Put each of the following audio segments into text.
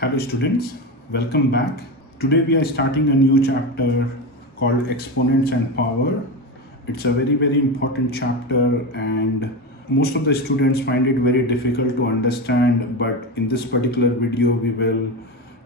Hello students, welcome back. Today we are starting a new chapter called Exponents and Power. It's a very important chapter and most of the students find it very difficult to understand, but in this particular video we will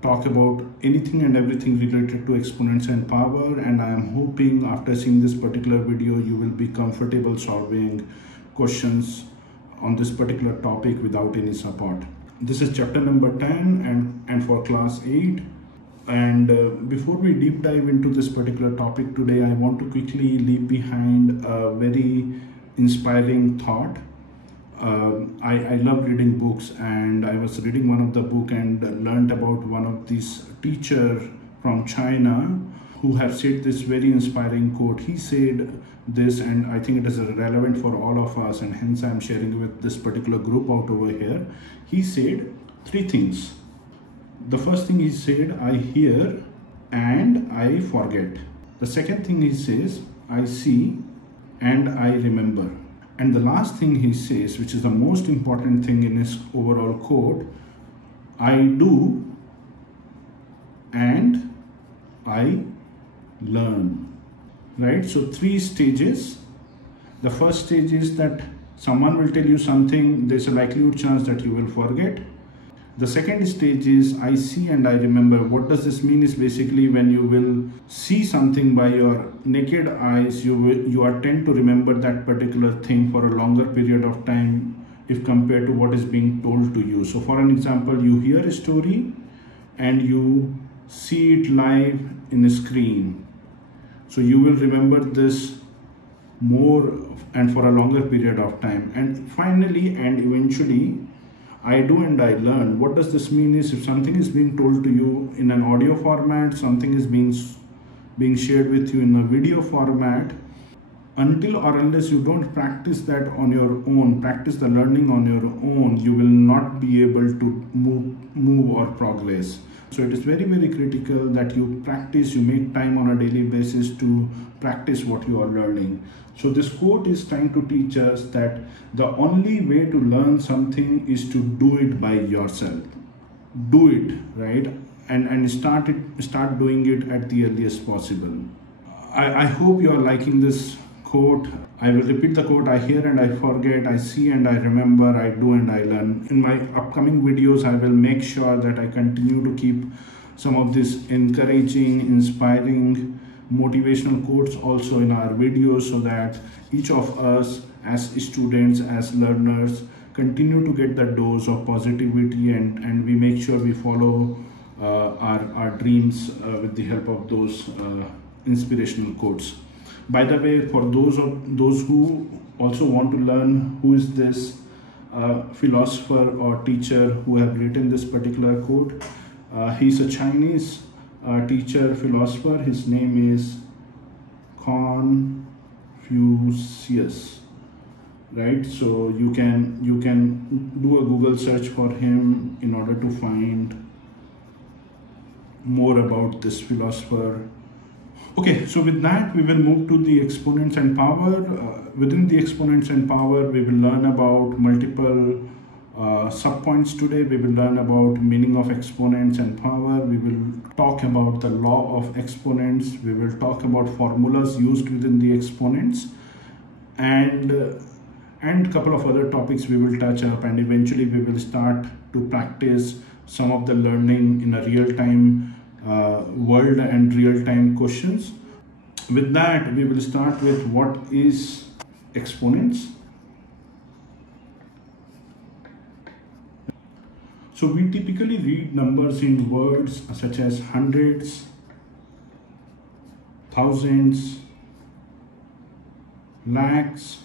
talk about anything and everything related to exponents and power, and I am hoping after seeing this particular video you will be comfortable solving questions on this particular topic without any support. This is chapter number 10 and for class 8. And before we deep dive into this particular topic today, I want to quickly leave behind a very inspiring thought. I love reading books, and I was reading one of the book and learned about one of these teacher from China who have said this very inspiring quote. He said this, and I think it is relevant for all of us, and hence I am sharing with this particular group out over here. He said 3 things. The first thing he said, I hear and I forget. The second thing he says, I see and I remember. And the last thing he says, which is the most important thing in his overall quote, I do and I learn. Right? So 3 stages. The first stage is that someone will tell you something, there's a likelihood chance that you will forget. The second stage is I see and I remember. What does this mean is basically when you will see something by your naked eyes, you are tend to remember that particular thing for a longer period of time if compared to what is being told to you. So for an example, you hear a story and you see it live in a screen. So you will remember this more and for a longer period of time. And finally and eventually, I do and I learn. What does this mean is if something is being told to you in an audio format, something is being shared with you in a video format, until or unless you don't practice that on your own, practice the learning on your own, you will not be able to move or progress. So it is very critical that you practice, you make time on a daily basis to practice what you are learning. So this quote is trying to teach us that the only way to learn something is to do it by yourself. Do it, right? And start doing it at the earliest possible. I hope you are liking this quote. I will repeat the quote. I hear and I forget, I see and I remember, I do and I learn. In my upcoming videos, I will make sure that I continue to keep some of these encouraging, inspiring, motivational quotes also in our videos so that each of us as students, as learners, continue to get the dose of positivity and we make sure we follow our dreams with the help of those inspirational quotes. By the way, for those who also want to learn who is this philosopher or teacher who have written this particular quote, he's a Chinese teacher, philosopher. His name is Confucius. Right? So you can do a Google search for him in order to find more about this philosopher. Okay, so with that, we will move to the exponents and power. Within the exponents and power, we will learn about multiple subpoints today. We will learn about meaning of exponents and power. We will talk about the law of exponents. We will talk about formulas used within the exponents, and a couple of other topics we will touch up, and eventually we will start to practice some of the learning in a real-time world and real-time questions. With that, we will start with what is exponents. So we typically read numbers in words such as hundreds, thousands, lakhs,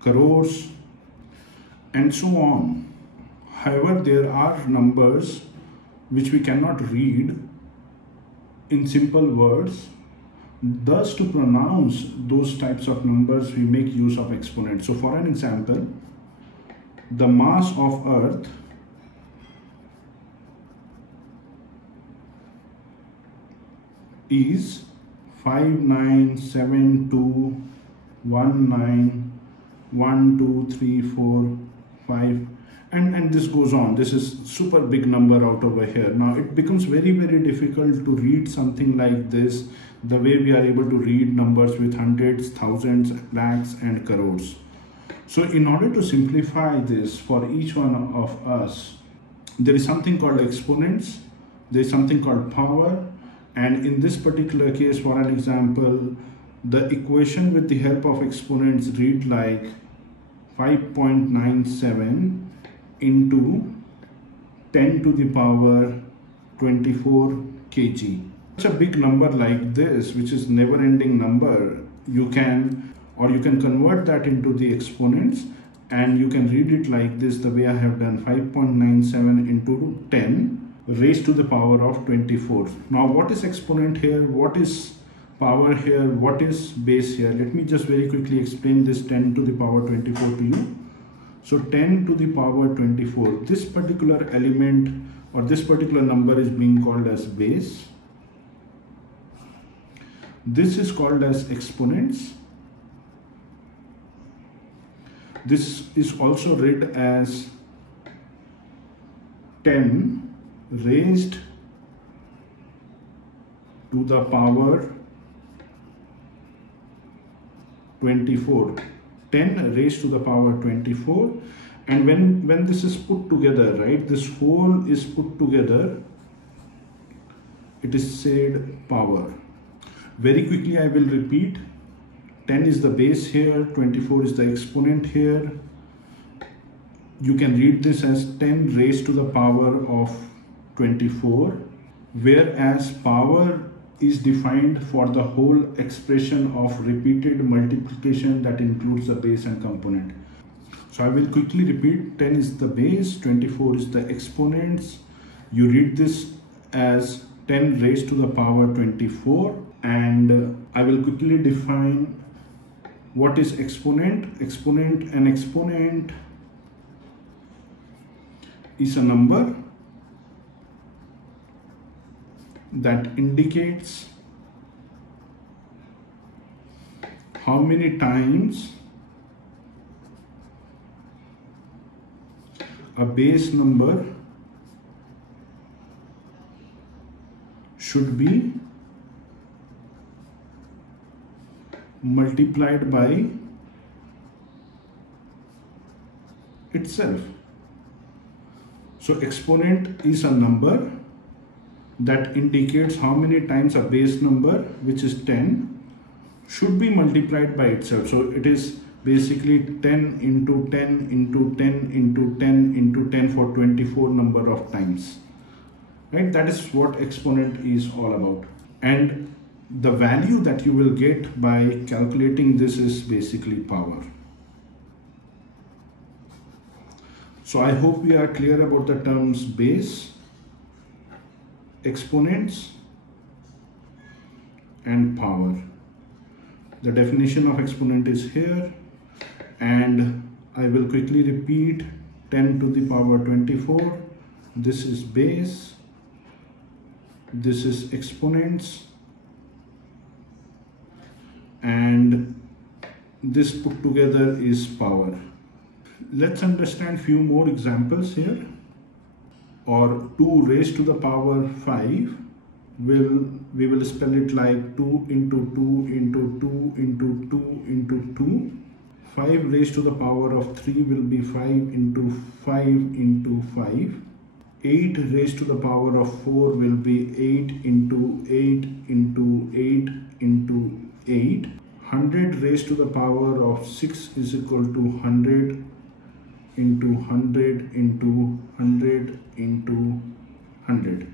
crores, and so on. However, there are numbers which we cannot read in simple words. Thus, to pronounce those types of numbers, we make use of exponents. So for an example, the mass of Earth is 597219 1, 2, 3, 4, 5, and this goes on. This is super big number out over here. Now it becomes very difficult to read something like this the way we are able to read numbers with hundreds, thousands, lakhs and crores. So in order to simplify this for each one of us, there is something called exponents, there is something called power, and in this particular case, for an example, the equation with the help of exponents read like 5.97 into 10 to the power 24 kg. Such a big number like this, which is never ending number, you can convert that into the exponents, and you can read it like this, the way I have done, 5.97 into 10 raised to the power of 24. Now what is exponent here? What is power here? What is base here? Let me just very quickly explain this 10 to the power 24 to you. So 10 to the power 24, this particular element or this particular number is being called as base. This is called as exponents. This is also read as 10 raised to the power 24. 10 raised to the power 24. And when this is put together, right, this whole is put together, it is said power. Very quickly I will repeat. 10 is the base here, 24 is the exponent here. You can read this as 10 raised to the power of 24, whereas power is defined for the whole expression of repeated multiplication that includes the base and component. So I will quickly repeat. 10 is the base, 24 is the exponents. You read this as 10 raised to the power 24, and I will quickly define what is exponent. An exponent is a number that indicates how many times a base number should be multiplied by itself. So exponent is a number that indicates how many times a base number, which is 10, should be multiplied by itself. So it is basically 10 into 10 into 10 into 10 into 10 for 24 number of times, right? That is what exponent is all about. And the value that you will get by calculating this is basically power. So I hope we are clear about the terms base, exponents and power. The definition of exponent is here, and I will quickly repeat. 10 to the power 24, this is base, this is exponents, and this put together is power. Let's understand few more examples here. Or 2 raised to the power 5, we will spell it like 2 into 2 into 2 into 2 into 2. 5 raised to the power of 3 will be 5 into 5 into 5. 8 raised to the power of 4 will be 8 into 8 into 8 into 8. 100 raised to the power of 6 is equal to 100 into 100 into 100 into 100.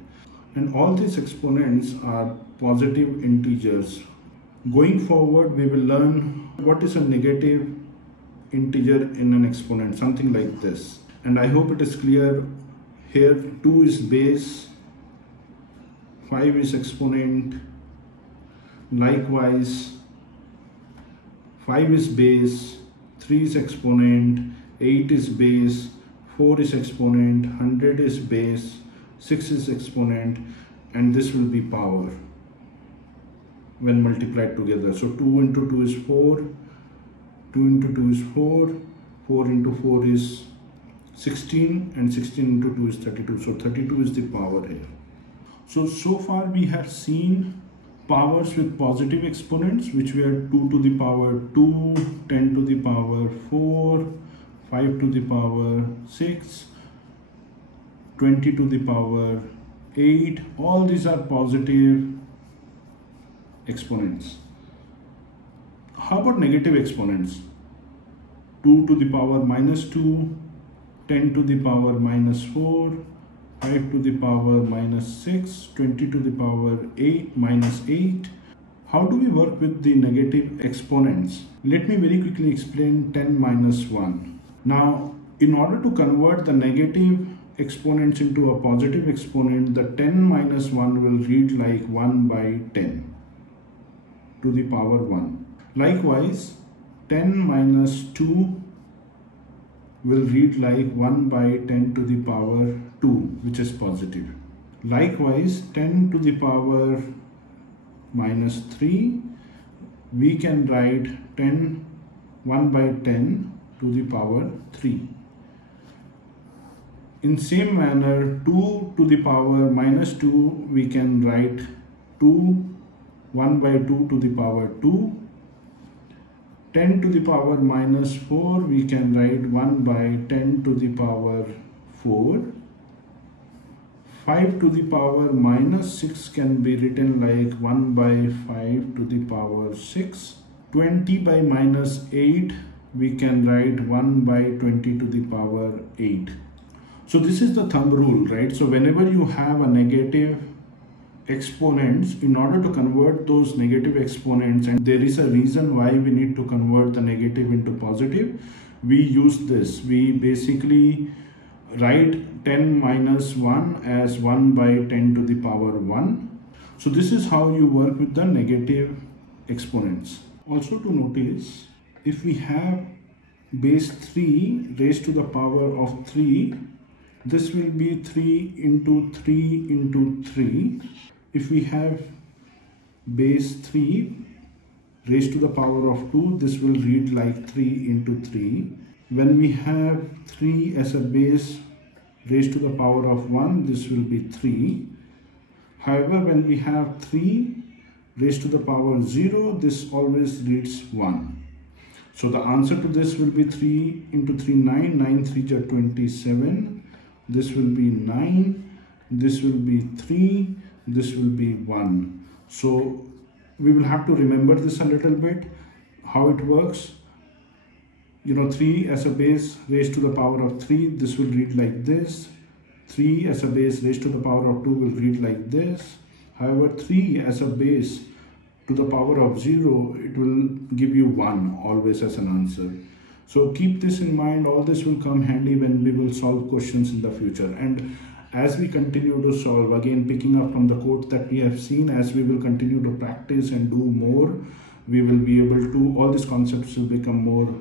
And all these exponents are positive integers. Going forward, we will learn what is a negative integer in an exponent, something like this. And I hope it is clear. Here 2 is base, 5 is exponent. Likewise, 5 is base, 3 is exponent, 8 is base, 4 is exponent, 100 is base, 6 is exponent, and this will be power when multiplied together. So 2 into 2 is 4, 2 into 2 is 4, 4 into 4 is 16 and 16 into 2 is 32. So 32 is the power here. So far we have seen powers with positive exponents, which were 2 to the power 2, 10 to the power 4, 5 to the power 6, 20 to the power 8. All these are positive exponents. How about negative exponents? 2 to the power minus 2, 10 to the power minus 4, 5 to the power minus 6, 20 to the power 8 minus 8. How do we work with the negative exponents? Let me very quickly explain 10 minus 1. Now, in order to convert the negative exponents into a positive exponent, the 10 minus 1 will read like 1 by 10 to the power 1. Likewise, 10 minus 2 will read like 1 by 10 to the power 2, which is positive. Likewise, 10 to the power minus 3, we can write 1 by 10 to the power 3. In same manner, 2 to the power minus 2, we can write 1 by 2 to the power 2. 10 to the power minus 4, we can write 1 by 10 to the power 4. 5 to the power minus 6 can be written like 1 by 5 to the power 6. 20 by minus 8, we can write 1 by 20 to the power 8. So this is the thumb rule, right? So whenever you have a negative exponents, in order to convert those negative exponents, and there is a reason why we need to convert the negative into positive, we use this. We basically write 10 minus 1 as 1 by 10 to the power 1. So this is how you work with the negative exponents. Also to notice, if we have base 3 raised to the power of 3, this will be 3 into 3 into 3. If we have base 3 raised to the power of 2, this will read like 3 into 3. When we have 3 as a base raised to the power of 1, this will be 3. However, when we have 3 raised to the power 0, this always reads 1. So the answer to this will be 3 into 3, 9. 9 3 are 27. This will be 9. This will be 3. This will be 1. So we will have to remember this a little bit, how it works. 3 as a base raised to the power of 3, this will read like this. 3 as a base raised to the power of 2 will read like this. However, 3 as a base to the power of 0, it will give you 1 always as an answer. So keep this in mind. All this will come handy when we will solve questions in the future. And as we continue to solve, again picking up from the quote that we have seen, as we will continue to practice and do more, we will be able to, all these concepts will become more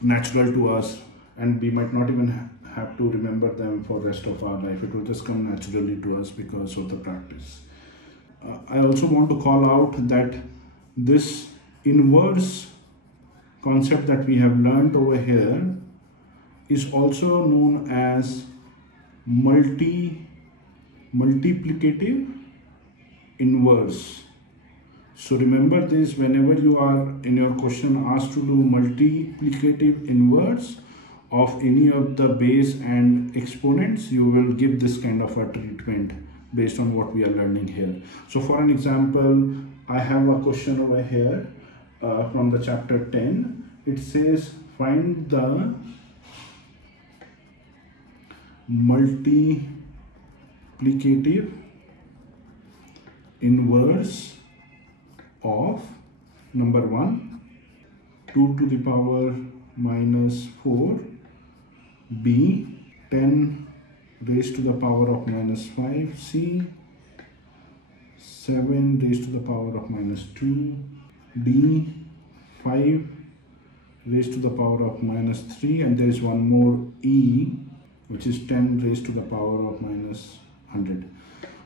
natural to us, and we might not even have to remember them for the rest of our life. It will just come naturally to us because of the practice. I also want to call out that this inverse concept that we have learned over here is also known as multiplicative inverse. So remember this, whenever you are in your question asked to do multiplicative inverse of any of the base and exponents, you will give this kind of a treatment based on what we are learning here. So for an example, I have a question over here from the chapter 10. It says find the multiplicative inverse of number 1, 2 to the power minus 4, b, 10 raised to the power of minus 5, c, 7 raised to the power of minus 2, d, 5 raised to the power of minus 3, and there is one more, e, which is 10 raised to the power of minus 100.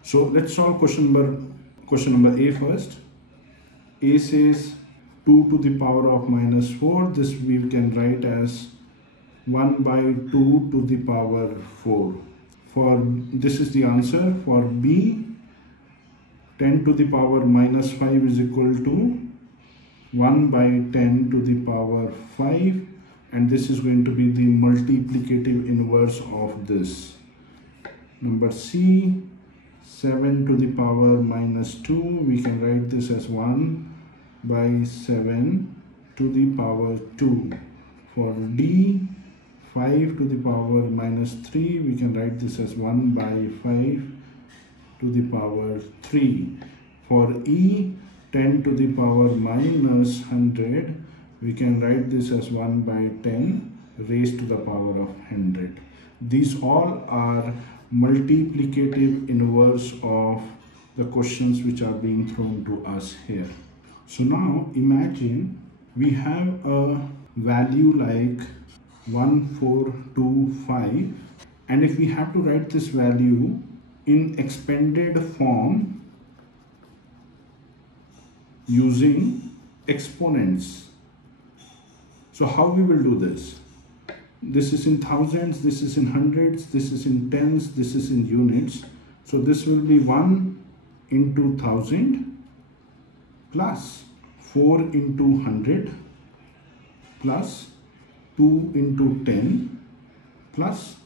So let's solve question number A first. A says 2 to the power of minus 4. This we can write as 1 by 2 to the power 4. For this is the answer. For B, 10 to the power minus 5 is equal to 1 by 10 to the power 5, and this is going to be the multiplicative inverse of this. Number C, 7 to the power minus 2, we can write this as 1 by 7 to the power 2. For D, 5 to the power minus 3, we can write this as 1 by 5 to the power 3. For E, 10 to the power minus 100, we can write this as 1 by 10 raised to the power of 100. These all are multiplicative inverse of the questions which are being thrown to us here. So now imagine we have a value like 1425, and if we have to write this value in expanded form using exponents. So how we will do this? This is in thousands, this is in hundreds, this is in tens, this is in units. So this will be 1 into 1000 plus 4 into 100 plus 2 into 10 plus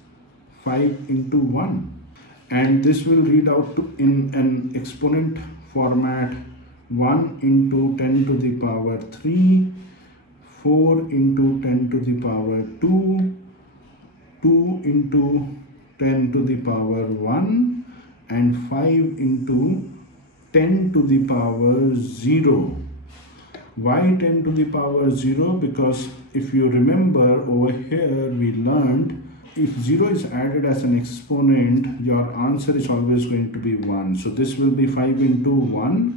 5 into 1. And this will read out to in an exponent format: 1 into 10 to the power 3, 4 into 10 to the power 2, 2 into 10 to the power 1, and 5 into 10 to the power 0. Why 10 to the power 0? Because if you remember over here we learned if 0 is added as an exponent, your answer is always going to be 1. So this will be 5 into 1.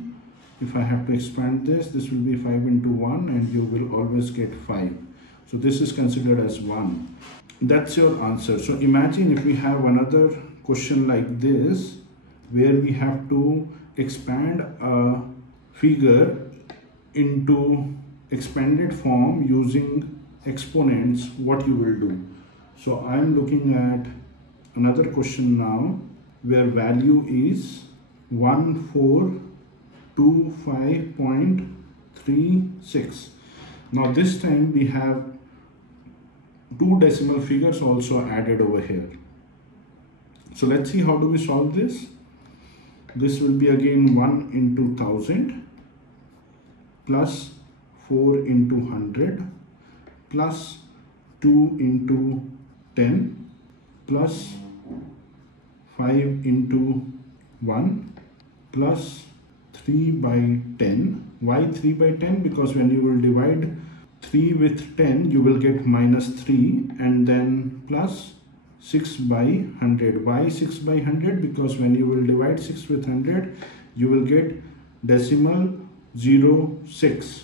If I have to expand this, this will be 5 into 1, and you will always get 5. So this is considered as 1. That's your answer. So imagine if we have another question like this, where we have to expand a figure into expanded form using exponents, what you will do. So I'm looking at another question now where value is 1425.36. Now this time we have two decimal figures also added over here. So let's see how do we solve this. This will be again 1 into 1000 plus 4 into 100 plus 2 into 10 plus 5 into 1 plus 3 by 10. Why 3 by 10? Because when you will divide 3 with 10, you will get minus 3, and then plus 6 by 100. Why 6 by 100? Because when you will divide 6 with 100, you will get decimal 0.6.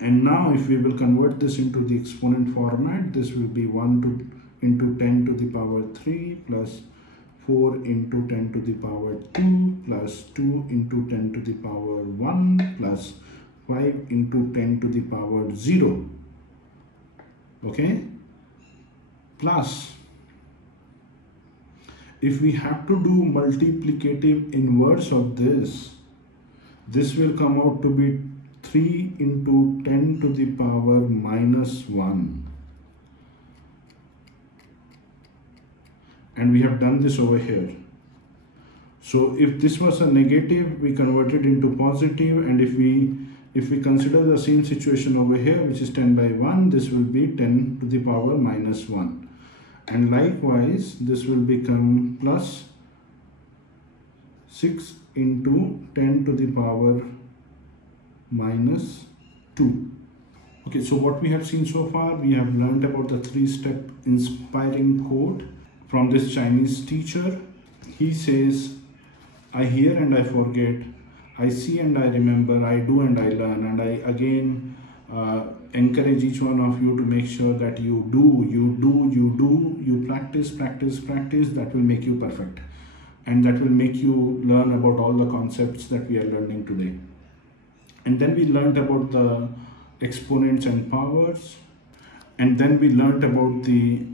And now if we will convert this into the exponent format, this will be 1 into 10 to the power 3 plus 4 into 10 to the power 2 plus 2 into 10 to the power 1 plus 5 into 10 to the power 0. Okay? Plus, if we have to do multiplicative inverse of this, this will come out to be 3 into 10 to the power minus 1. And we have done this over here. So if this was a negative, we convert it into positive, and if we consider the same situation over here, which is 10 by 1, this will be 10 to the power minus 1. And likewise, this will become plus 6 into 10 to the power minus 2. Okay, so what we have seen so far, we have learned about the 3-step inspiring quote from this Chinese teacher. He says, I hear and I forget, I see and I remember, I do and I learn. And I again encourage each one of you to make sure that you practice. That will make you perfect. And that will make you learn about all the concepts that we are learning today. And then we learned about the exponents and powers. And then we learned about the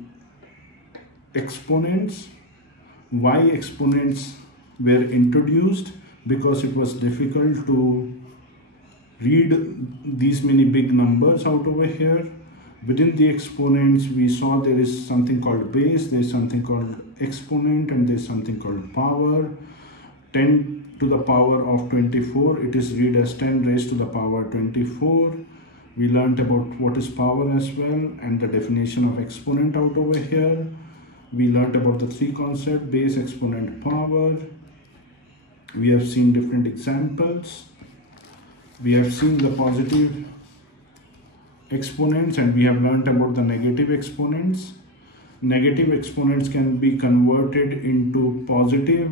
exponents, why exponents were introduced, because it was difficult to read these many big numbers out over here. Within the exponents, we saw there is something called base, there is something called exponent, and there is something called power. 10 to the power of 24, it is read as 10 raised to the power 24. We learned about what is power as well, and the definition of exponent out over here. We learned about the three concepts: base, exponent, power. We have seen different examples. We have seen the positive exponents, and we have learned about the negative exponents. Negative exponents can be converted into positive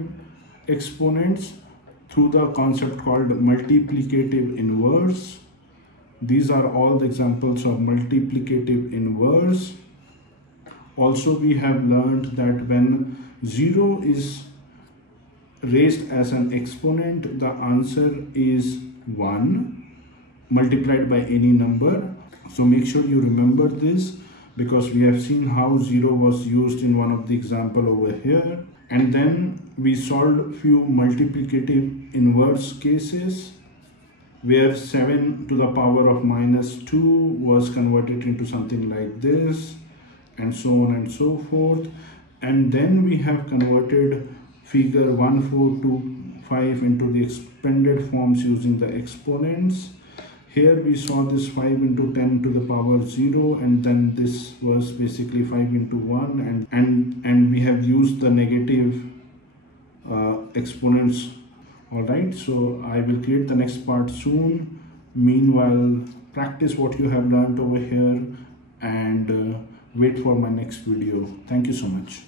exponents through the concept called multiplicative inverse. These are all the examples of multiplicative inverse. Also, we have learned that when 0 is raised as an exponent, the answer is 1 multiplied by any number. So make sure you remember this, because we have seen how 0 was used in one of the example over here. And then we solved few multiplicative inverse cases where 7 to the power of -2 was converted into something like this, and so on and so forth. And then we have converted figure 1, 4, 2, 5 into the expanded forms using the exponents. Here we saw this 5 into 10 to the power 0, and then this was basically 5 into 1, and we have used the negative exponents. Alright, so I will create the next part soon. Meanwhile, practice what you have learned over here, and wait for my next video. Thank you so much.